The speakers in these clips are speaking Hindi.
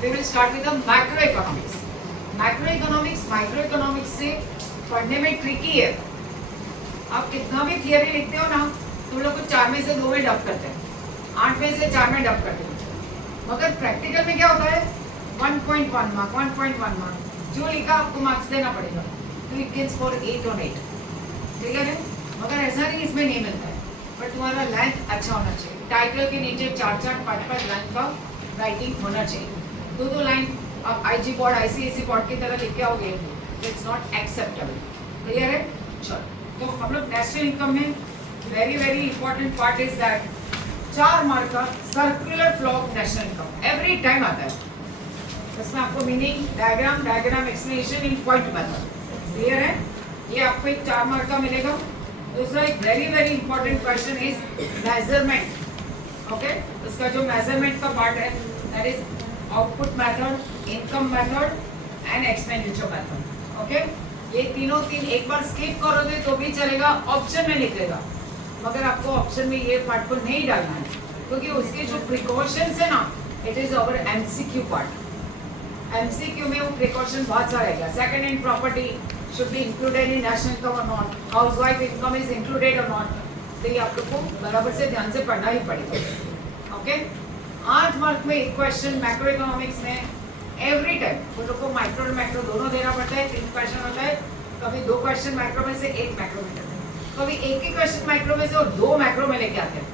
We will start with the macroeconomics. Macroeconomics microeconomics से पढ़ने में ट्रिकी है. आप कितना भी थियरी लिखते हो ना, तुम लोग को 4 में से 2 में डब करते हैं, 8 में से 4 में डब करते हैं. मगर प्रैक्टिकल में क्या होता है, 1.1 मार्क 1.1 मार्क जो लिखा आपको मार्क्स देना पड़ेगा. तो इट कैन स्कोर 8 on 8. ठीक है. मगर ऐसा नहीं इसमें नहीं मिलता है, पर तुम्हारा लेंथ अच्छा होना चाहिए. टाइटल के नीचे 4-4 5-5 लाइन का राइटिंग होना चाहिए. 2-2 लाइन आप आईजी बोर्ड आईसीएसई बोर्ड की तरह लिख के आओगे, इट्स नॉट एक्सेप्टेबल. क्लियर है. चलो, तो हम लोग नेशनल इनकम में very very important part is that 4 mark का circular flow of national income every time आता है. इसमें आपको meaning diagram explanation in point method. Clear है. ये आपको एक 4 मार्क का मिलेगा. दूसरा एक very very important question is measurement. Okay, इसका जो मेजरमेंट का पार्ट है that is output method, income method and expenditure method. Okay, ये तीनों एक बार स्किप करोगे तो भी चलेगा, ऑप्शन में निकलेगा. मगर आपको ऑप्शन में ये पार्ट को नहीं डालना है, क्योंकि उसके जो प्रिकॉशंस है ना, it is our MCQ part. MCQ में वो प्रिकॉशन बहुत सारा रहेगा. Second hand property should be included in national income or not, housewife income is included or not. तो ये आप लोग को बराबर से ध्यान से पढ़ना ही पड़ेगा. ओके, 8 मार्क में एक क्वेश्चन मैक्रो इकोनॉमिक्स में एवरी टाइम वो लोग को माइक्रो और मैक्रो दोनों देना पड़ता है. 3 क्वेश्चन होता है. कभी 2 क्वेश्चन मैक्रो में से 1 मैक्रो में करते हैं, कभी एक ही क्वेश्चन मैक्रो में से और 2 मैक्रो में लेके आते हैं.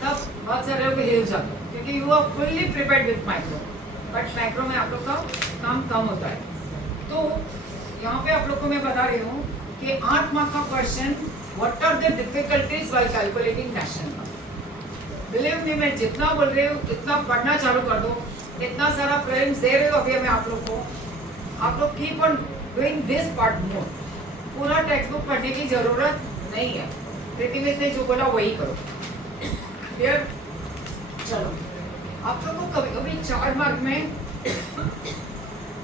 तब बहुत सारे लोग हिल जाते हैं, क्योंकि you are fully prepared with micro, but macro में आप लोग का काम कम होता है. तो यहाँ पे आप लोग को मैं बता रही हूँ कि 8 मार्क का question, what are the difficulties while calculating national income. Believe me, मैं जितना बोल रही हूँ इतना पढ़ना चालू कर दो. इतना सारा प्रीलिम्स दे रही हूँ अभी मैं आप लोग को. आप लोग keep on doing this part more. पूरा टेक्स्ट बुक पढ़ने की जरूरत नहीं है. प्रीतिमिस ने जो बोला वही करो. क्लियर. चलो, आप लोग को कभी कभी 4 मार्क में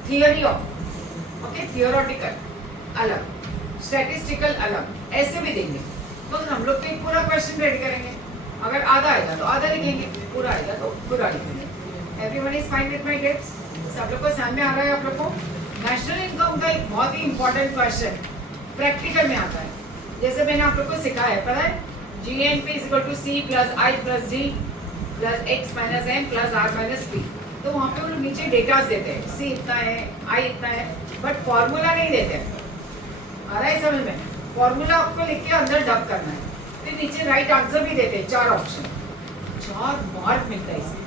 थियरी ऑफ, ओके, थियोरेटिकल अलग, स्टैटिस्टिकल अलग, ऐसे भी देंगे. तो हम लोग तो एक पूरा क्वेश्चन रेडी करेंगे. अगर आधा आएगा तो आधा लिखेंगे, पूरा आएगा तो पूरा लिखेंगे. Everyone is fine with my tips. सब लोग को समझ में आ रहा है आप लोग को. नेशनल इनकम का एक बहुत ही इंपॉर्टेंट क्वेश्चन प्रैक्टिकल में आता है. जैसे मैंने आप लोग को सिखाया है, पता है, GNP is equal to C plus I plus D plus X minus M plus R minus P. तो वहाँ पे वो लोग नीचे डेटास देते हैं, सी इतना है, आई इतना है, बट फॉर्मूला नहीं देते. आ रहा है समझ में. फॉर्मूला आपको लिख के अंदर डब करना है. फिर नीचे राइट आंसर भी देते हैं, 4 ऑप्शन. 4 मार्क मिलता है इसमें.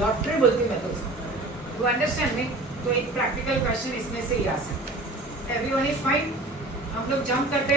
लॉटरी बोलती हूँ मैं तो उसको. To understand me. तो एक प्रैक्टिकल क्वेश्चन इसमें से ही आ सकता है. Everyone is fine. हम लोग जंप करते हैं.